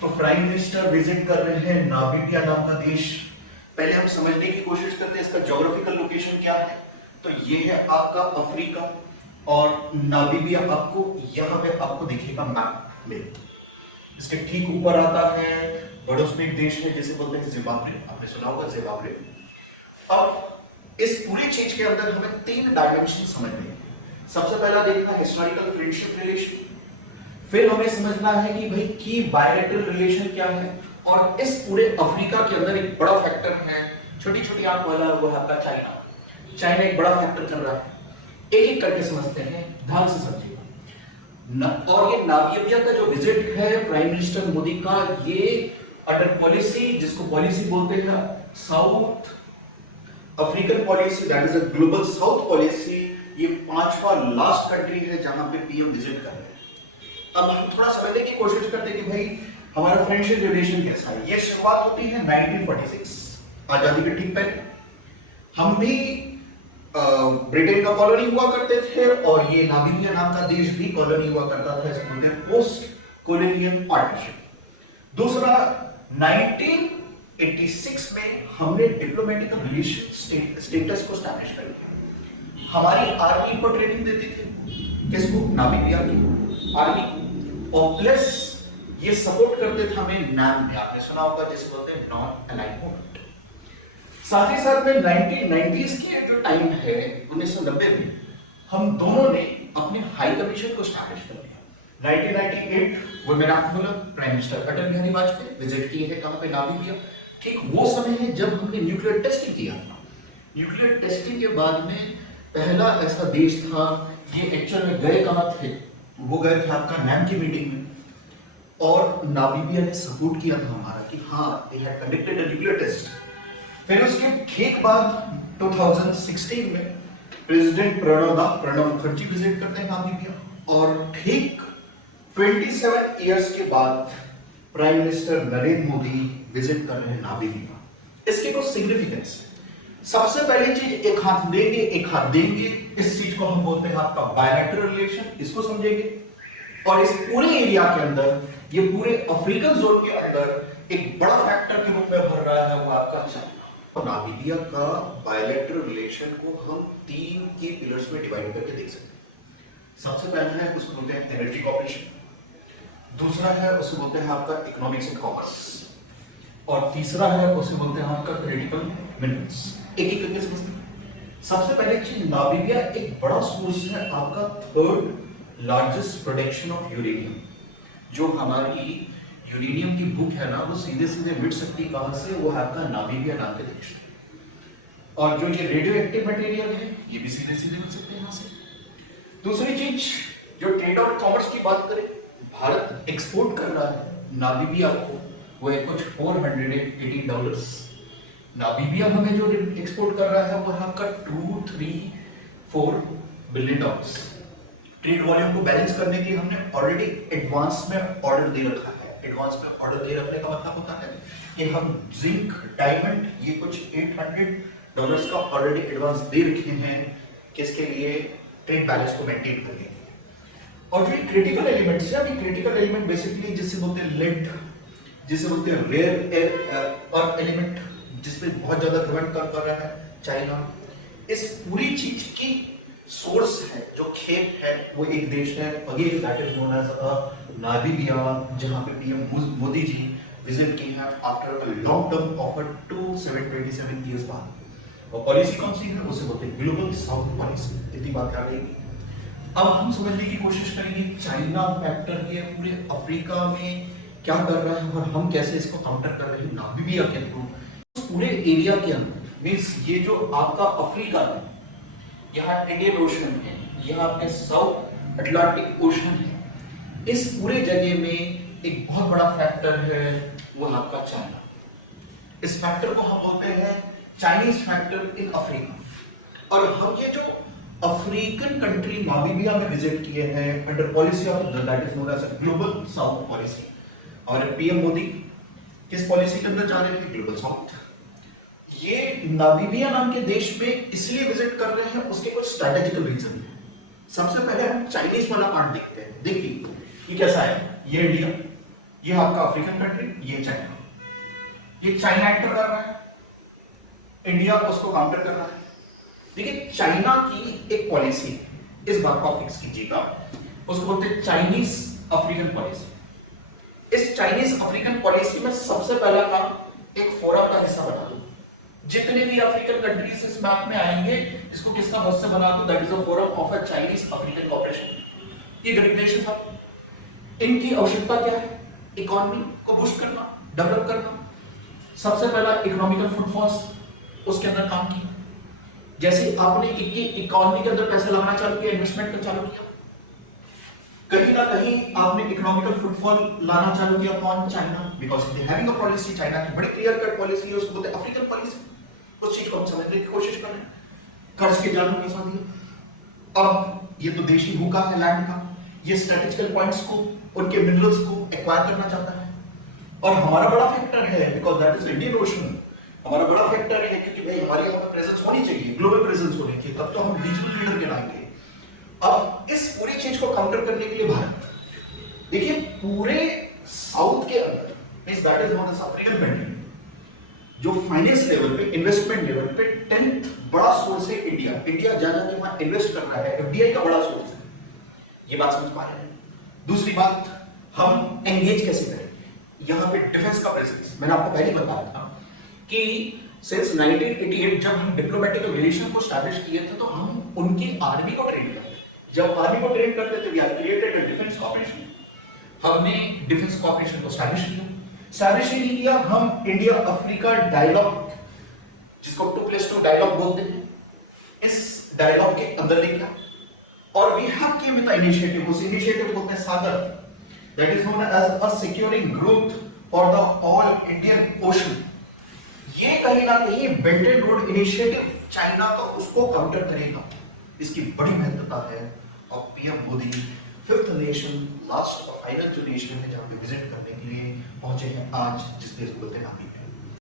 तो prime minister visit कर रहे हैं नामीबिया नाम का देश। पहले हम समझने की कोशिश करते हैं इसका ज्योग्राफिकल लोकेशन क्या है। तो ये है आपका अफ्रीका और नामीबिया आपको यहाँ पे आपको दिखेगा मैप में। इसके ठीक ऊपर आता है बड़ों में एक देश है जिसे बोलते हैं जिम्बाब्वे, आपने सुना होगा जिम्बाब्वे। अब इस पूरी चीज के अंदर हमें तीन डायमेंशन समझने हैं। सबसे पहला देखना हिस्टोरिकल फ्रेंडशिप रिलेशन, फिर हमें समझना है कि भाई की बायलैटरल रिलेशन क्या है, और इस पूरे अफ्रीका के अंदर एक बड़ा फैक्टर है, छोटी छोटी आंख वाला, वो है आपका चाइना। चाइना एक बड़ा फैक्टर कर रहा है। एक एक करके समझते हैं, ध्यान से समझिएगा। और ये नामीबिया का जो विजिट है प्राइम मिनिस्टर मोदी का, ये अंडर पॉलिसी, जिसको पॉलिसी बोलते हैं south African policy, that is a global south policy. ये पांचवा लास्ट कंट्री है जहां पे पीएम विजिट कर रहे हैं। अब हम थोड़ा समझने की कोशिश करते हैं कि भाई हमारा फ्रेंडशिप रिलेशन कैसा है। ये शुरुआत होती है 1946, आजादी के ठीक पहले। हम भी ब्रिटेन का कॉलोनी हुआ करते थे, और ये नामीबिया नाम का देश भी कॉलोनी हुआ करता था। इसको बोलते हैं पोस्ट कॉलोनियल पार्टनरशिप। दूसरा, 1986 में हमने डिप्लोमेटिक रिलेशन स्टेटस को स्टैब्लिश कर लिया। हमारी आर्मी को ट्रेनिंग देती थी, किसको? नामीबिया की आर्मी को, और प्लस ये सपोर्ट करते थे हमें नाम में, आपने सुना होगा जिसे बोलते हैं नॉन अलाइंड मूवमेंट। साथ ही साथ में 1990s के जो टाइम है 1990 में, हम दोनों ने अपने हाई कमीशन को स्टैब्लिश कर लिया। 1998 वो मेरा prime minister Atal Bihari Vajpayee visit किए थे कहां पे? नामीबिया। ठीक वो समय है जब हमने न्यूक्लियर टेस्टिंग किया था। न्यूक्लियर टेस्टिंग के बाद में पहला ऐसा देश था, ये एक्चुअल में गए कहां थे? वो गए थे आपका नैम की मीटिंग में, और नामीबिया ने सपोर्ट किया था हमारा कि हाँ they had conducted a nuclear test. फिर उसके ठीक बाद 2016 में प्रेसिडेंट प्रणब मुखर्जी विजिट करते हैं नामीबिया, और ठीक 27 इयर्स के बाद prime minister Narendra Modi visit कर रहे हैं नामीबिया। इसके कुछ सिग्निफिकेंस है। सबसे पहली चीज, एक हाथ देंगे एक हाथ देंगे, इस चीज को हम बोलते हैं आपका बायलैटरल रिलेशन, इसको समझेंगे। और इस पूरे एरिया के अंदर, ये पूरे अफ्रीकन जोन के अंदर एक बड़ा फैक्टर के रूप में भर रहा है वो आपका चाइना। नामीबिया का बायलैटरल रिलेशन को हम तीन की पिलर्स में डिवाइड करके देख सकते हैं। सबसे पहला है उसको बोलते हैं एनर्जी कॉर्पोरेशन, दूसरा है उसे बोलते हैं आपका इकोनॉमिक्स एंड कॉमर्स, और तीसरा है उसे बोलते हैं आपका क्रिटिकल मिनरल्स। एक एक करके समझते हैं। सबसे पहले चीज, नामीबिया एक बड़ा सोर्स है आपका third largest production of uranium. जो हमारी यूरेनियम की भूख है ना, वो सीधे सीधे मिट सकती है कहां से? वो आपका नामीबिया नाम के देश से। और जो ये रेडियो एक्टिव मटेरियल है, ये भी सीधे सीधे मिल सकते हैं यहां से। दूसरी चीज, जो ट्रेड और कॉमर्स की बात करें, भारत एक्सपोर्ट कर रहा है नामीबिया को, वो है कुछ $480। नामीबिया हमें जो एक्सपोर्ट कर रहा है वो है आपका $234 बिलियन। ट्रेड वॉल्यूम को बैलेंस करने के लिए हमने ऑलरेडी एडवांस में ऑर्डर दे रखा है। एडवांस में ऑर्डर दे रखने का मतलब होता है कि हम जिंक, डायमंड, ये कुछ $800 का ऑलरेडी एडवांस दे रखे हैं, किसके लिए? ट्रेड बैलेंस को मेंटेन करने के लिए। और जो क्रिटिकल एलिमेंट्स है, अभी क्रिटिकल एलिमेंट बेसिकली जिसे बोलते हैं लेड, जिसे बोलते हैं रेयर अर्थ एलिमेंट, जिसमें बहुत ज्यादा घमंड कर रहा है चाइना। इस पूरी चीज की सोर्स है, जो खेत है, वो एक देश है, again that is known as Namibia, जहां पे पीएम मोदी जी विजिट किए हैं after a long term of 27 years बाद। और पॉलिसी कौन सी है? उसे बोलते हैं ग्लोबल साउथ पॉलिसी। इतनी बात याद रहेगी। अब हम समझने की कोशिश करेंगे चाइना फैक्टर ये पूरे अफ्रीका में क्या कर रहा है, और हम कैसे इसको काउंटर कर रहे हैं नामीबिया के थ्रू। पूरे एरिया के अंदर मींस ये जो आपका अफ्रीका है, यहाँ इंडियन ओशन है, यहाँ पे साउथ अटलांटिक ओशन है, इस पूरे जगह में एक बहुत बड़ा फैक्टर है वो आपका चाइना। इस फैक्टर को हम बोलते हैं चाइनीज फैक्टर इन अफ्रीका। और हम ये जो अफ्रीकन कंट्री नामीबिया में विजिट किए हैं under policy of that is known as global south policy, और पीएम मोदी किस पॉलिसी के अंदर जा रहे हैं? Global south. ये नामीबिया नाम के देश में इसलिए विजिट कर रहे हैं, उसके कुछ स्ट्रैटेजिकल रीजन है। सबसे पहले हम चाइनीज वाला पार्ट देखते हैं। देखिए ये कैसा है, ये इंडिया, ये आपका अफ्रीकन कंट्री, ये चाइना। ये चाइना एंटर कर रहा है, इंडिया उसको काउंटर कर रहा है। देखिए चाइना की एक पॉलिसी है, इस बात को फिक्स कीजिएगा, उसको बोलते हैं चाइनीज अफ्रीकन पॉलिसी। इस चाइनीज अफ्रीकन पॉलिसी में सबसे पहला काम एक फोरम का हिस्सा बना दो। जितने भी अफ्रीकन कंट्रीज इस मैप में आएंगे, इसको किसका हिस्सा बना दो, that is a forum of a Chinese African cooperation. ये डेजिग्नेशन था। इनकी आवश्यकता क्या है, इकोनॉमी को बूस्ट करना, डेवलप करना। सबसे पहला इकोनॉमिकल फुटफॉल्स उसके अंदर काम किया। जैसे आपने इकोनॉमी के अंदर पैसे लगाना चालू किया, इन्वेस्टमेंट करना चालू किया, कहीं ना कहीं आपने इकोनॉमिकल फुटफॉल लाना चालू किया। कौन, China, because they having a policy, China की बड़ी क्लियर कट पॉलिसी है, उसको बोलते हैं अफ्रीकन पॉलिसी। उस चीज को हम समझने की कोशिश कर रहे हैं। कर्ज के जाल में फंसा दिया। अब ये तो देशी भूखा है लैंड का, ये स्ट्रेटेजिकल पॉइंट्स को, उनके मिनरल्स को एक्वायर करना चाहता है। और हमारा बड़ा फैक्टर है, because that is Indian ocean, हमारा बड़ा फैक्टर है क्योंकि भाई हमारी यहाँ पर प्रेजेंस होनी चाहिए, ग्लोबल प्रेजेंस होनी चाहिए, तब तो हम रीजनल लीडर कहलाएंगे। अब इस पूरी चीज को काउंटर करने के लिए भारत, देखिए पूरे साउथ के अंदर means that is not a African country, जो फाइनेंस लेवल पे, इन्वेस्टमेंट लेवल पे 10th बड़ा सोर्स है इंडिया। इंडिया ज्यादा के वहां इन्वेस्ट कर रहा है, एफडीआई का बड़ा सोर्स है। ये बात समझ पा रहे हैं। दूसरी बात, हम एंगेज कैसे करेंगे, यहाँ पे डिफेंस का प्रेजेंस। मैंने आपको पहले बताया था कि सिंस 1988 जब हम डिप्लोमेटिक रिलेशन को स्टैब्लिश किए थे, तो हम उनकी आर्मी को ट्रेन करते थे। जब आर्मी को ट्रेन करते थे, we have created a defence cooperation. हमने डिफेंस कोऑपरेशन को स्टैब्लिश किया। स्टैब्लिश ही नहीं किया, हम इंडिया अफ्रीका डायलॉग, जिसको 2+2 डायलॉग बोलते हैं, इस डायलॉग के अंदर लेकर, और we have came with the initiative. उस इनिशिएटिव को बोलते हैं Sagar, that is known as a securing growth for the all Indian ocean. ये कहीं ना कहीं belt and road initiative China का उसको काउंटर करेगा। इसकी बड़ी महत्वता है। और PM Modi 5th nation, last और फाइनल जो नेशन है जहां पे विजिट करने के लिए पहुंचे हैं आज, जिस देश को बोलते हैं नामीबिया।